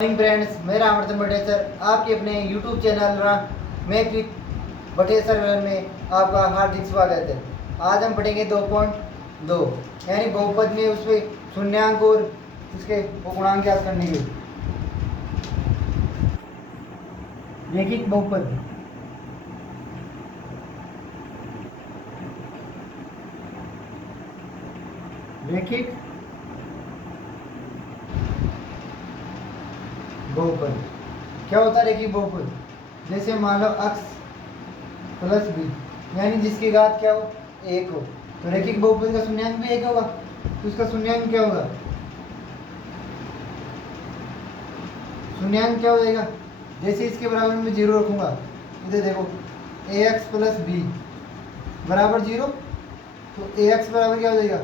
Morning friends, मेरा अमृतन बटेसर आपके अपने यूट्यूब चैनल मैं क्विक बटेसर में आपका हार्दिक स्वागत है। आज हम पढ़ेंगे 2.2 यानी बहुपद में उसमें शून्यांक और उसके पूर्णांक ज्ञात करने के रैखिक बहुपद। रैखिक बहुपद क्या होता है? रैखिक बहुपद जैसे मान लो x प्लस बी यानी जिसकी घात क्या हो, एक हो, तो रैखिक बहुपद का शून्यांक भी एक होगा। तो उसका शून्यांक क्या होगा? शून्यांक क्या हो जाएगा? जैसे इसके बराबर में जीरो रखूंगा, इधर देखो ax प्लस बी बराबर जीरो, तो ax बराबर क्या हो जाएगा?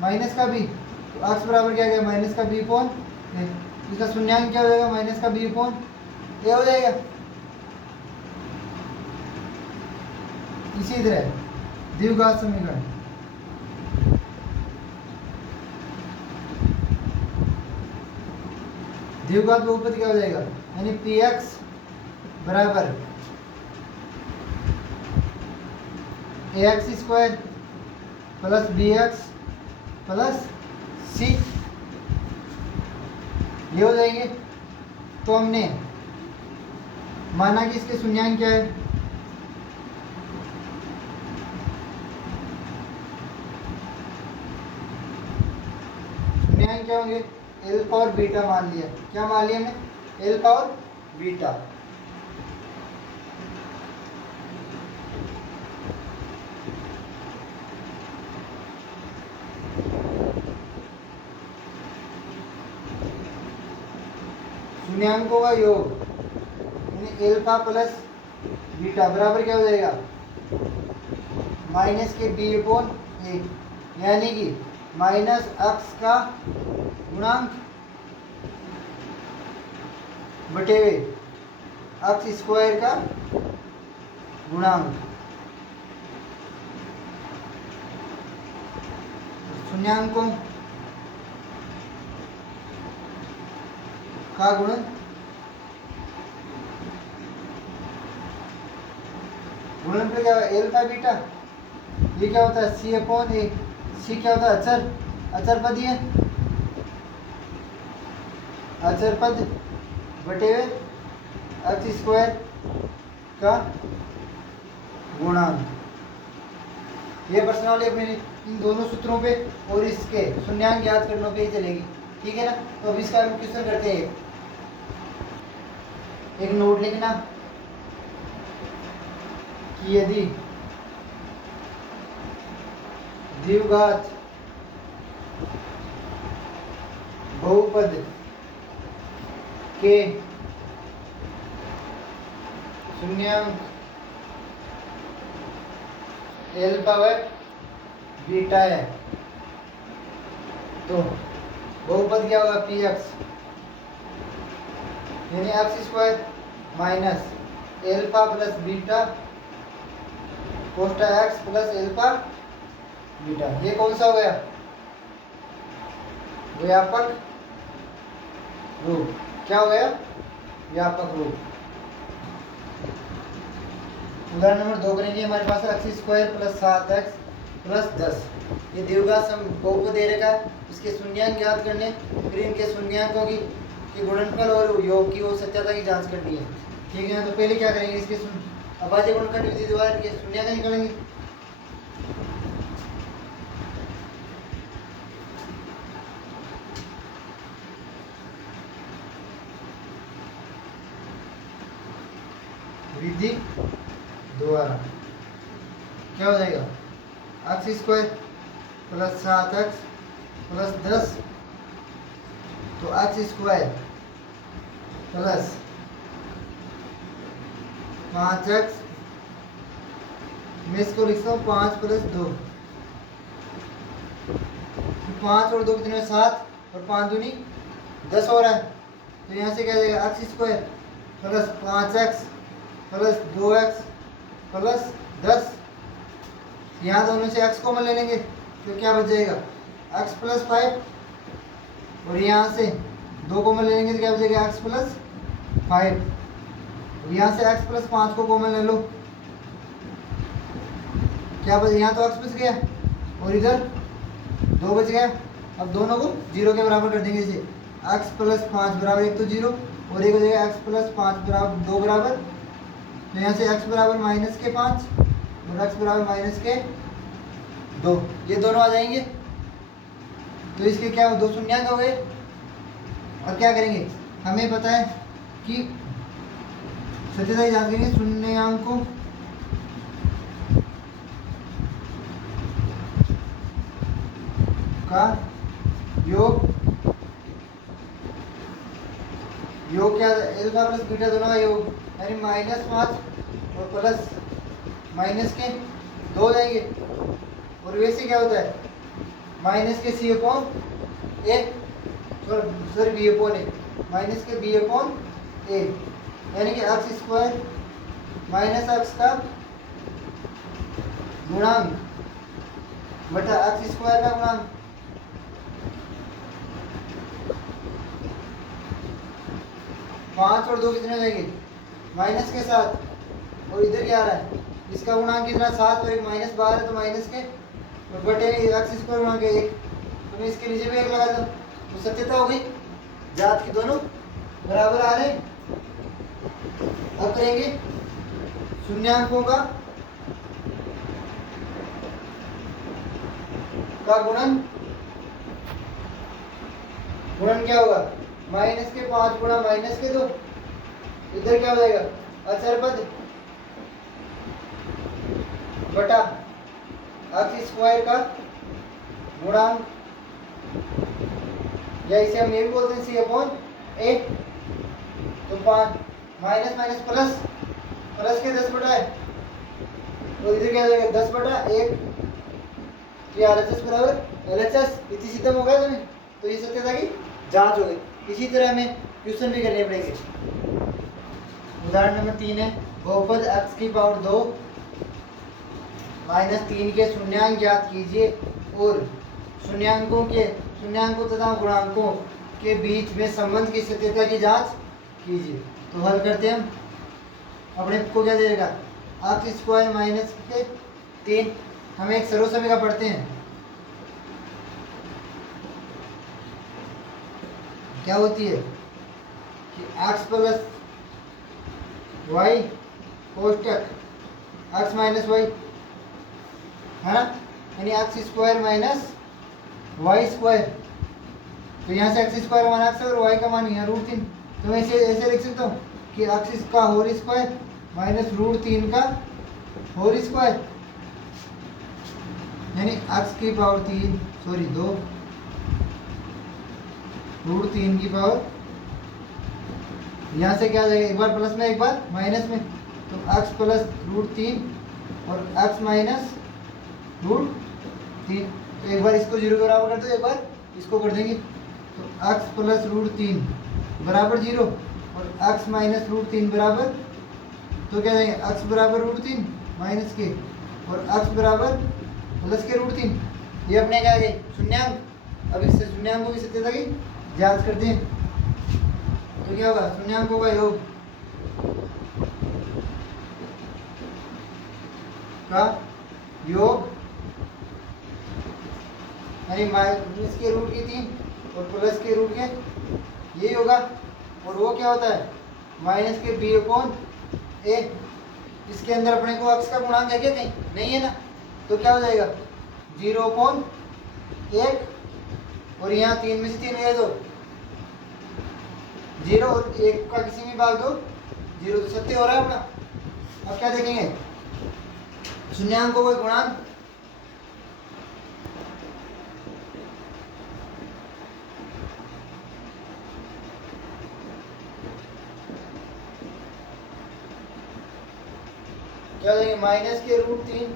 माइनस का बी, तो x बराबर क्या गया? माइनस का बी अपॉन ए। इसका शून्यांक क्या हो जाएगा? माइनस का बी अपॉन ए हो जाएगा। इसी तरह द्विघात समीकरण, द्विघात बहुपद क्या हो जाएगा? यानी पी एक्स बराबर a x square plus b x plus c, ये हो जाएंगे। तो हमने माना कि इसके शून्यांक क्या है? शून्यांक क्या होंगे? एल पावर बीटा मान लिया। क्या मान लिया हमने? L power beta. शून्यांकों का योग यानी एल्फा प्लस बीटा बराबर क्या हो जाएगा? माइनस के बी अपॉन ए, यानी कि माइनस एक्स का गुणांक बटे हुए एक्स स्क्वायर का गुणांक। शून्यांकों का गुणन गुणन पे क्या होगा? एल्फा बीटा, ये क्या होता है? सी अपॉन ए। सी क्या होता है? अचर, अचर पद ही है, अचर पद बटे हुए एक्स स्क्वायर का गुणांक। ये प्रश्नावली अपने इन दोनों सूत्रों पे और इसके शून्यांक ज्ञात करने पे ही चलेगी, ठीक है ना? तो अब इसका हम क्वेश्चन करते हैं। एक नोट लिखना कि यदि द्विघात बहुपद के शून्यांक एल पावर बीटा है तो बहुपद क्या होगा? पी एक्स यानी x square minus alpha plus beta कोष्टा एक्स प्लस एल्फा बीटा। ये कौन सा हो गया? व्यापक रूप। क्या हो गया? व्यापक रूप। उदाहरण नंबर 2 करेंगे। हमारे पास x square plus 7x plus 10, ये द्विघात बहुपद दे रखा है। इसके शून्यांक ज्ञात करने, फिर इनके शून्यांकों की गुणनफल और योग की और सत्यता की जांच करनी है, ठीक है? तो पहले क्या करेंगे? इसके अभाज्य गुणनखंड विधि द्वारा इनके शून्यांक निकालेंगे। विधि द्वारा क्या हो जाएगा? X square plus 7x plus 10, तो एक्स स्क्वायर प्लस 5x, मैं इसको लिखता हूँ 5 प्लस 2, 5 और 2 कितने? 7 और 5 दूनी 10 हो रहा है। तो यहाँ से क्या जाएगा? X square plus 5x plus 2x plus 10, यहाँ दोनों से x कॉमन ले लेंगे तो क्या बच जाएगा? x प्लस 5 और यहाँ से 2 कॉमन ले लेंगे तो क्या बचेगा x प्लस 5। यहाँ से x प्लस 5 को कॉमन ले लो, क्या बच, यहाँ तो x बच गया और इधर 2 बच गया। अब दोनों को 0 के बराबर कर देंगे, इसे x प्लस 5 बराबर, एक तो 0 और एक हो जाएगा x प्लस 5 बराबर 2 बराबर, तो यहाँ से x बराबर माइनस के 5 और x बराबर माइनस के 2, ये दोनों आ जाएंगे। तो इसके क्या 2 शून्यांक हो गए। और क्या करेंगे, हमें पता है कि सत्यता की जांच करेंगे, शून्यांकों का योग क्या अल्फा प्लस बीटा दोनों का योग, यानी -5 और प्लस माइनस के 2 हो जाएंगे। और वैसे क्या होता है माइनस के c upon a, sorry b upon a, minus के b अपॉन a, यानी कि x स्क्वायर माइनस x का गुणांक बटा x स्क्वायर का गुणांक। पाँच और 2 कितने हो जाएंगे माइनस के 7, और इधर क्या आ रहा है इसका गुणांक कितना 7 और एक माइनस बाहर है तो माइनस के और बटे x स्क्वायर गुणा के 1, तो मैं इसके नीचे भी 1 लगा दूं तो सत्यता हो गई, जात की दोनों बराबर आ रहे हैं। अब करेंगे शून्यांकों का गुणन क्या होगा, माइनस के 5 गुणा माइनस के 2, इधर क्या हो जाएगा अचर पद बटा x स्क्वायर का गुणांक, या इसे हम ये भी बोलते हैं c अपॉन a। तो 5 माइनस माइनस प्लस, प्लस के 10 बटा है तो इधर क्या हो जाएगा 10 बटा 1, ये RHS बराबर LHS, इतनी सिद्धम हो गया तुम्हें, तो ये सत्यता की जांच हो गई। इसी तरह हमें क्वेश्चन भी करने पड़ेंगे। उदाहरण नंबर 3 है, बहुपद x की पावर 2 -3 के शून्यांक ज्ञात कीजिए और शून्यांकों तथा गुणांकों के बीच में संबंध की सत्यता की जांच कीजिए। तो हल करते हैं हम, अपने को क्या देगा x स्क्वायर माइनस के 3, हम एक सर्वसमीका पढ़ते हैं, क्या होती है कि x प्लस वाई कोष्टक x माइनस वाई है ना, यानी x square minus y square, तो यहाँ से x स्क्वायर मान x और y का मान यहाँ √3, तो मैं इसे ऐसे लिख सकता हूँ कि x का होल स्क्वायर माइनस √3 का होल स्क्वायर, यानी x की पावर 3 सॉरी 2 √3 की पावर, यहाँ से क्या आ जाएगा एक बार प्लस में एक बार माइनस में, तो x प्लस √3 और x माइनस √3, तो एक बार इसको 0 के बराबर कर दो, एक बार इसको कर देंगे, तो x प्लस √3 बराबर 0 और x माइनस √3 बराबर, तो क्या देंगे x बराबर √3 माइनस के और x बराबर प्लस के √3, ये अपने क्या गए शून्यांक। अब इससे शून्यांकों की सत्यता की जांच करते हैं, तो क्या होगा शून्यांकों का योग यानी माइनस के रूट की 3 और प्लस के रूट के, यही होगा। और वो क्या होता है माइनस के b अपॉन a, इसके अंदर अपने को x का गुणांक है क्या कहीं नहीं है ना, तो क्या हो जाएगा 0 अपॉन 1 और यहाँ 3 में से 3 है तो 0 और 1 का किसी भी भाग दो 0, तो सत्य हो रहा है अपना। अब क्या देखेंगे शून्यांकों का गुणांक, क्या हो जाएंगे माइनस के √3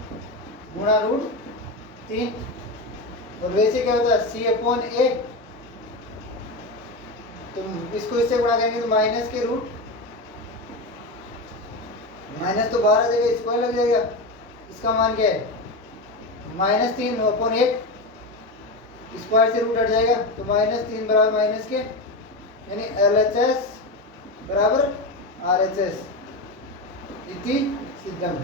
गुणा √3, और वैसे क्या होता है c अपॉन a, तो इसको इससे गुणा करेंगे तो माइनस के रूट, माइनस तो बाहर आ जाएगा स्क्वायर लग जाएगा, इसका मान क्या है -3 अपॉन 1, स्क्वायर से रूट हट जाएगा तो -3 बराबर माइनस के यानी LHS बराबर RHS इति सिद्धम।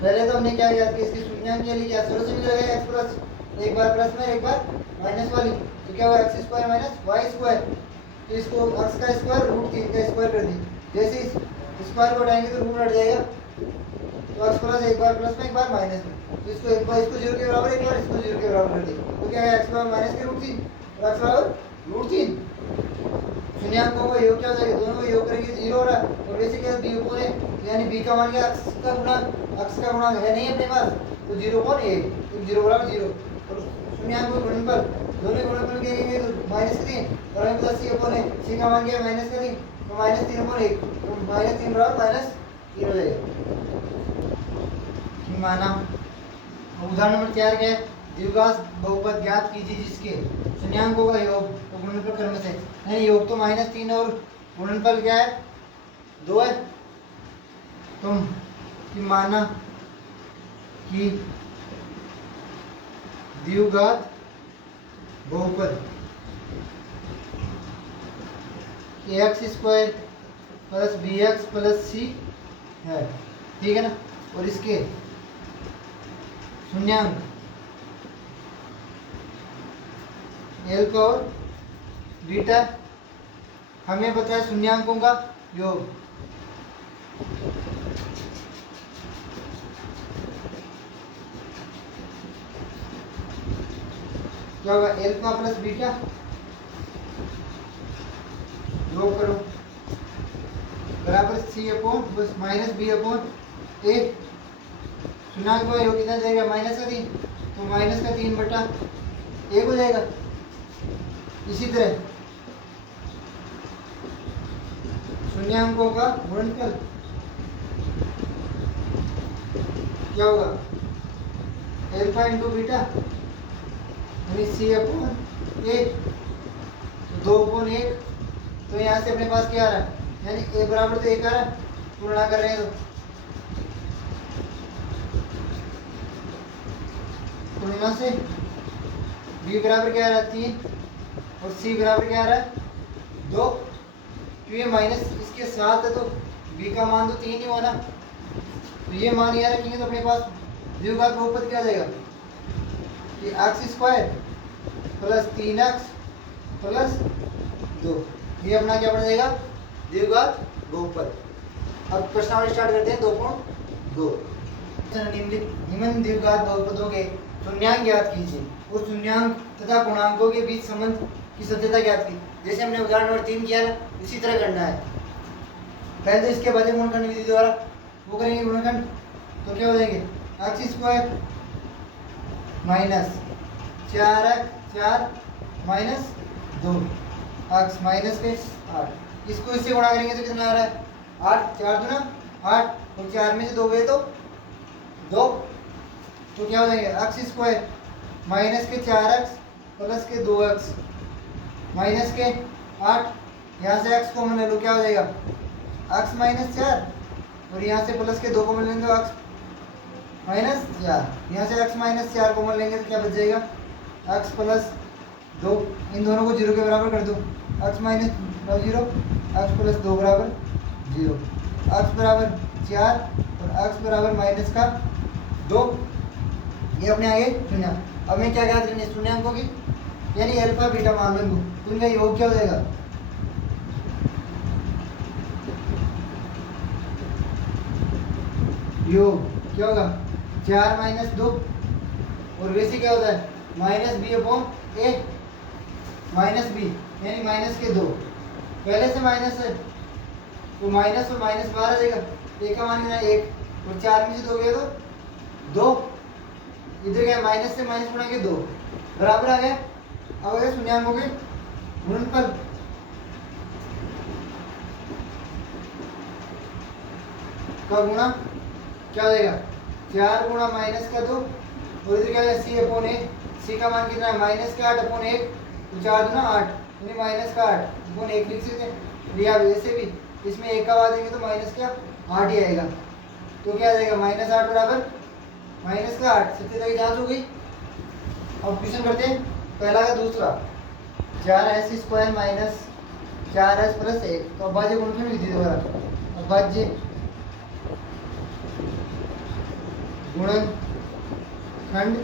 पहले तो हमने क्या याद किया, इसकी शून्यांक के लिए क्या शुरू से भी लगाया x प्लस एक बार प्लस में एक बार माइनस वाली, तो क्या हुआ x square minus y square, तो इसको x का स्क्वायर रूट 3 का स्क्वायर कर दी, जैसे इस स्क्वायर को हटाएंगे तो रूट हट जाएगा, तो x प्लस एक बार प्लस में एक बार माइनस में, तो इसको एक बार इसको 0 के बराबर एक बार इसको 0 के बराबर कर दी, तो क्या है x बराबर माइनस के रूट 3 और x बराबर रूट 3। शून्याङ्कों का योग क्या हो जाएगा, दोनों का योग करेंगे 0 हो रहा है, और वैसे क्या b ऊपर है यानी b का मान क्या x का गुणा है नहीं अपने पास, तो 0.8 तो 0 बराबर 0, और शून्याङ्क को गुणनफल दोनों गुणनफल के लेंगे तो माइनस 3 और हमें पता c का मान क्या है माइनस का 3, तो माइनस 3/1, तो माइनस 3 बराबर माइनस 3 हो जाएगा। माना उदाहरण नंबर 4 क्या है, द्विघात बहुपद ज्ञात कीजिए जिसके शून्याङ्कों का योग तो गुणनफल क्रम से, नहीं योग तो -3 और गुणनफल क्या है 2 है, तुम कि माना कि द्विघात बहुपद x square plus bx plus c है, ठीक है ना, और इसके शून्याङ्क एल्फा और बीटा, हमें पता है शून्याङ्कों का योग, क्या होगा एल्फा प्लस बीटा, योग करो बराबर c अपॉन बस माइनस बी अपॉन ए, शून्याङ्क का योग कितना जाएगा माइनस का 3, तो माइनस का 3/1 हो जाएगा। इसी तरह शून्याङ्कों का गुणनफल क्या होगा एल्फा इंटू बीटा यानी c अपॉन ए, 2/1, तो यहाँ से अपने पास क्या आ रहा है यानी a बराबर तो 1 आ रहा है, तुलना कर रहे हैं तो तुलना से b बराबर क्या आ रहा है 3 और c बराबर क्या आ रहा है 2, तो ये माइनस इसके साथ है तो b का मान तो 3 ही होना, तो ये मान यहाँ रखेंगे तो अपने पास द्विघात बहुपद क्या आ जाएगा कि x square plus 3x plus 2, ये अपना क्या बन जाएगा द्विघात बहुपद। अब प्रश्नावली स्टार्ट करते हैं 2.2। निम्न द्विघात बहुपदों के शून्याङ्क ज्ञात कीजिए और शून्याङ्क तथा गुणांकों के बीच संबंध की सत्यता ज्ञात की, जैसे हमने उदाहरण नंबर 3 किया ना इसी तरह करना है। पहले तो इसके बाद गुणनखंड विधि द्वारा वो करेंगे गुणनखंड, तो क्या हो जाएंगे x square minus 4x minus 2x minus के 8, इसको इससे गुणा करेंगे तो कितना आ रहा है 8, 4 दूना 8 और 4 में से 2 गए तो 2, तो क्या हो जाएंगे x स्क्वायर माइनस के 4x प्लस के 2x माइनस के 8, यहाँ से x कॉमन ले लो क्या हो जाएगा x माइनस 4 और यहाँ से प्लस के 2 कॉमन लेंगे तो x माइनस 4, यहाँ से x माइनस 4 कॉमन लेंगे तो क्या बच जाएगा x प्लस 2, इन दोनों को 0 के बराबर कर दो, x माइनस 0 x प्लस 2 बराबर 0, x बराबर 4 और x बराबर माइनस का 2, ये अपने आगे शून्य। अब मैं क्या ज्ञात करनी है शून्याङ्कों की यानी अल्फा बीटा मान लो इनको, तो इनका योग क्या हो जाएगा योग क्या होगा 4 माइनस 2 और वैसे क्या होता है माइनस बी अपॉन ए, माइनस बी यानी माइनस के 2, पहले से माइनस है तो माइनस और माइनस बाहर आ जाएगा, एक का मान कितना 1 और 4 में से 2 गया तो 2, इधर क्या माइनस से माइनस गुणा के 2 बराबर आ गया। अब आ गया शून्याङ्कों के गुणनफल, का गुणा क्या हो जाएगा 4 गुणा माइनस का 2 और इधर क्या है c अपॉन ए, c का मान कितना है माइनस का 8 अपॉन 1, तो 4 दूना 8 यानी माइनस का 8 अपॉन 1 लिख सकते हैं, या वैसे भी इसमें 1 का बाद देंगे तो माइनस क्या 8 ही आएगा, तो क्या आ जाएगा -8 बराबर माइनस का 8, सत्यता की जांच हो गई। अब क्वेश्चन करते हैं पहला का दूसरा 4s² माइनस 4s प्लस 1, तो अभाज्य गुणनखंड विधि द्वारा अभाज्य गुणनखंड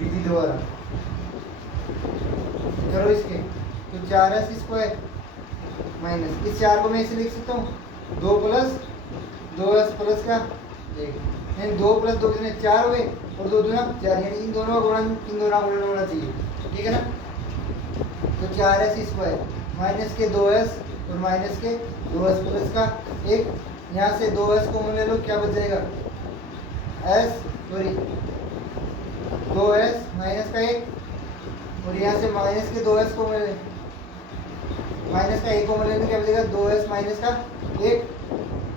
विधि द्वारा करो इसके। तो 4s² माइनस इस 4 को मैं इसे लिख सकता हूँ 2 प्लस 2s प्लस का 1, यानी 2 प्लस 2 कितने 4 हुए और 2 दूना 4, यानी इन दोनों का गुणन होना चाहिए, ठीक है ना। तो 4s² माइनस के 2s और माइनस के 2s प्लस का 1, यहाँ से 2s को ले लो, क्या बच जाएगा 2s माइनस का 1, और यहाँ से माइनस के 2s को मिले माइनस का 1 को मिलेंगे, क्या बचेगा 2s माइनस का 1,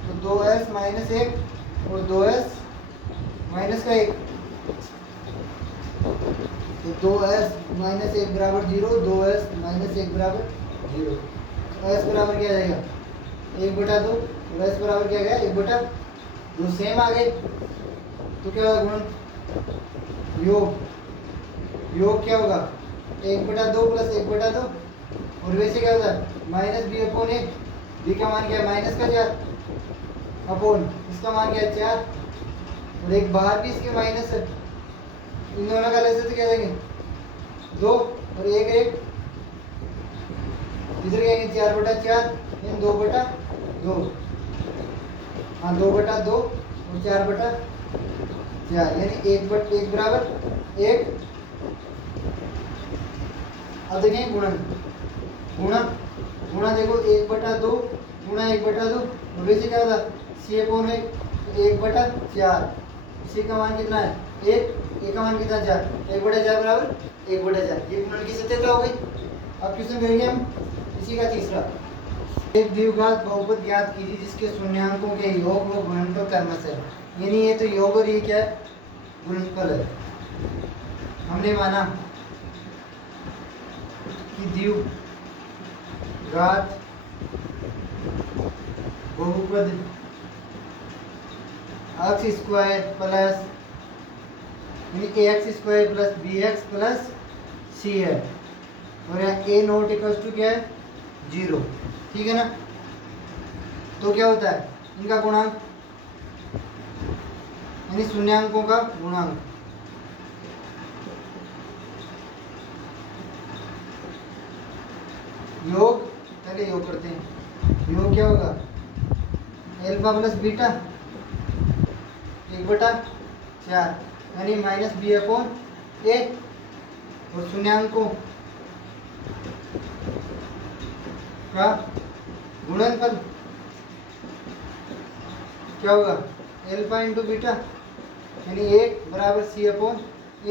तो 2s माइनस 1 और 2s माइनस का 1, तो 2s माइनस 1 बराबर 0, 2s माइनस 1 बराबर 0। s बराबर क्या आ जाएगा 1/2, और s बराबर क्या गया 1/2, सेम आ गए। तो क्या होगा गुणन योग क्या होगा 1/2 प्लस 1/2, और वैसे क्या होता है माइनस b अपॉन ए, b का मान क्या है माइनस का 4 अपॉन इसका मान क्या है 4, और एक बाहर भी इसके माइनस है, इन दोनों का लेसे तो क्या देंगे 2 और 1 इधर क्या है 4/4 यानी 2/2, हाँ 2/2 और 4/4 यानी 1/1 बराबर 1। अब देखें गुणा देखो 1/2 गुणा 1/2, और वैसे क्या होता c अपॉन 1/4, c का मान कितना है 1, a का मान कितना 4, 1/4 बराबर 1/4, ये गुणन की सत्यता हो गई। अब क्वेश्चन करेंगे हम इसी का तीसरा। एक द्विघात बहुपद ज्ञात कीजिए जिसके शून्यांकों के योग व गुणनफल क्रमश है, यानी ये तो योग और ये क्या है गुणनफल है। हमने माना कि द्विघात बहुपद x² प्लस यानी ax² plus bx plus c है, और यहाँ a नॉट इक्वल टू क्या है 0, ठीक है ना। तो क्या होता है इनका गुणांक यानी शून्यांकों का गुणांक, योग पहले योग करते हैं। योग क्या होगा अल्फा प्लस बीटा 1/4 यानी माइनस b अपॉन a, और शून्यांकों का गुणनफल क्या होगा अल्फा इंटू बीटा यानी 1 बराबर c upon a।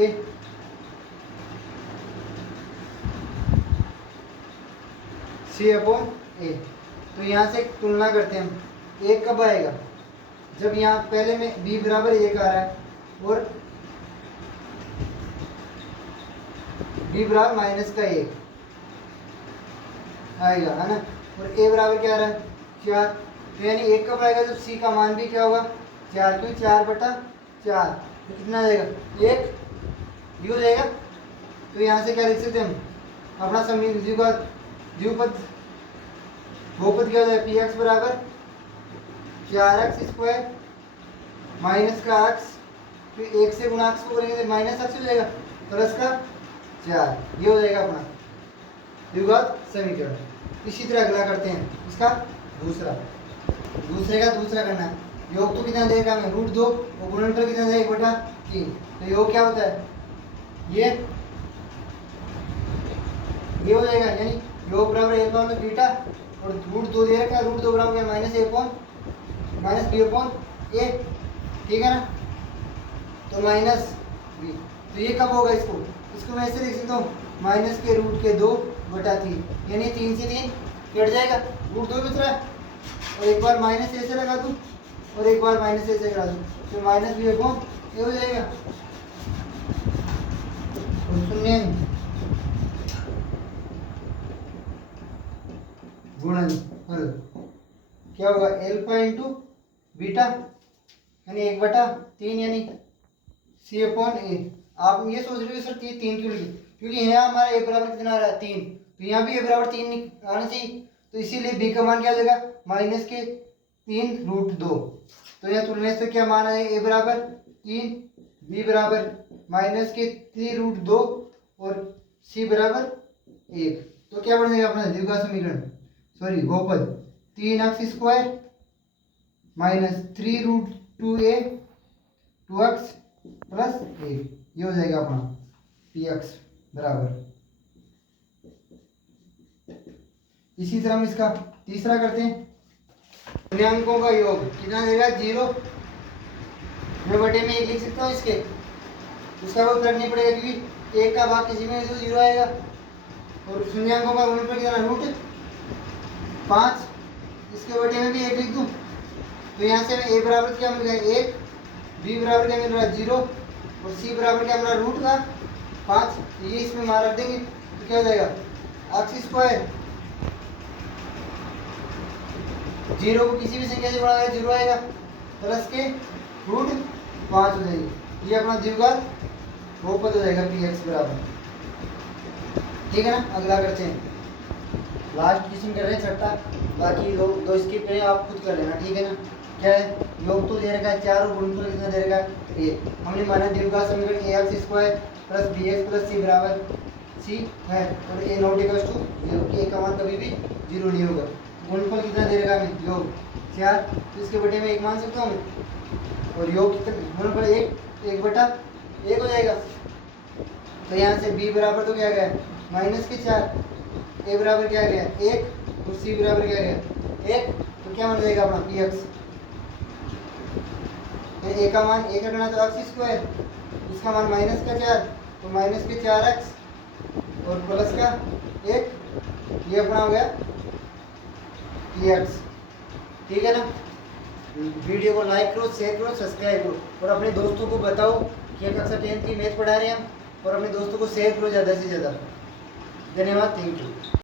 c upon a, तो यहाँ से तुलना करते हैं हम, 1 कब आएगा जब यहाँ पहले में b बराबर 1 आ रहा है और b बराबर माइनस का 1 आएगा, है ना, और a बराबर क्या आ रहा है 4, तो यानी 1 कब आएगा जब c का मान भी क्या होगा 4, क्योंकि 4/4, तो कितना आ जाएगा 1 हो जाएगा। तो यहाँ से क्या लिख सकते हैं हम अपना द्विपद बहुपद क्या हो जाएगा px बराबर 4x² माइनस का x, तो 1 से गुणा x को करेंगे तो माइनस x हो जाएगा प्लस का 4, ये हो जाएगा अपना द्विघात समीकरण। इसी तरह अगला करते हैं इसका दूसरे का दूसरा करना है। योग तो कितना देगा हमें √2 और गुणनफल कितना देगा 1/3, तो योग क्या होता है ये हो जाएगा, यानी योग बराबर अल्फा प्लस बीटा और √2 दे रखा है, √2 बराबर क्या माइनस b अपॉन a, ठीक है ना। तो माइनस b, तो ये कब होगा इसको मैं ऐसे लिख सकता हूँ माइनस के √2/3, यानी 3 से 3 कट जाएगा, √2 बच रहा है, और एक बार माइनस ऐसे लगा दूँ और एक बार माइनस ऐसे लगा दूँ, तो माइनस b अपॉन a हो जाएगा। और शून्य गुणनफल क्या होगा अल्फा इंटू बीटा यानी 1/3 यानी c अपॉन a। आप ये सोच रहे हो सर 3 क्यों लिखे, क्योंकि यहाँ हमारा ए बराबर कितना आ रहा है 3, तो यहाँ भी ए बराबर 3 आना चाहिए, तो इसीलिए बी का मान क्या हो जाएगा माइनस के 3√2। तो यहाँ तुलने से क्या मान है, ए बराबर 3, बी बराबर माइनस के 3√2 और सी बराबर 1। तो क्या बन जाएगा अपना द्विघात समीकरण, सॉरी बहुपद 3x² minus 3√2a 2x plus 1, ये हो जाएगा अपना px बराबर। इसी तरह हम इसका तीसरा करते हैं। पूर्णांकों का योग कितना देगा 0, मैं बटे में 1 लिख सकता हूँ इसके, उसका कोई फर्क नहीं पड़ेगा क्योंकि 1 का भाग किसी में तो 0 आएगा। और शून्यांकों का गुणनफल कितना √5, इसके बटे में भी 1 लिख दूँ, तो यहाँ से ए बराबर क्या मिल गया 1, बी बराबर क्या मिल रहा है 0 और सी बराबर क्या मिल रहा है √5। ये इसमें मान रख देंगे तो क्या हो जाएगा x², 0 को किसी भी संख्या से गुणा करें 0 आएगा, प्लस के √5 हो जाएगी। ये अपना द्विघात बहुपद हो जाएगा px बराबर। ठीक है ना, अगला करते हैं, लास्ट क्वेश्चन कर रहे हैं छठा, बाकी दो स्किप करें, आप खुद कर लेना। ठीक है ना, क्या है योग तो दे रखा है 4 और गुणनफल कितना दे रखा है 1। हमने माना द्विघात समीकरण ax² plus bx plus c बराबर c है और a नॉट इक्वल टू 0, कि a का मान कभी भी 0 नहीं होगा। गुणनफल कितना दे रखा है हमें योग 4, तो इसके बटे में 1 मान सकता हूँ, और योग कितना गुणनफल 1/1 हो जाएगा। तो यहाँ से b बराबर तो क्या गया माइनस के 4, a बराबर क्या गया 1 और c बराबर क्या गया 1, तो क्या बन जाएगा अपना px। a का मान 1 रखना तो x², इसका मान माइनस का 4 तो माइनस के 4x और प्लस का 1, ये अपना हो गया px। ठीक है ना, वीडियो को लाइक करो, शेयर करो, सब्सक्राइब करो और अपने दोस्तों को बताओ कि कक्षा 10 की मैथ पढ़ा रहे हैं हम, और अपने दोस्तों को शेयर करो ज़्यादा से ज़्यादा। धन्यवाद, थैंक यू।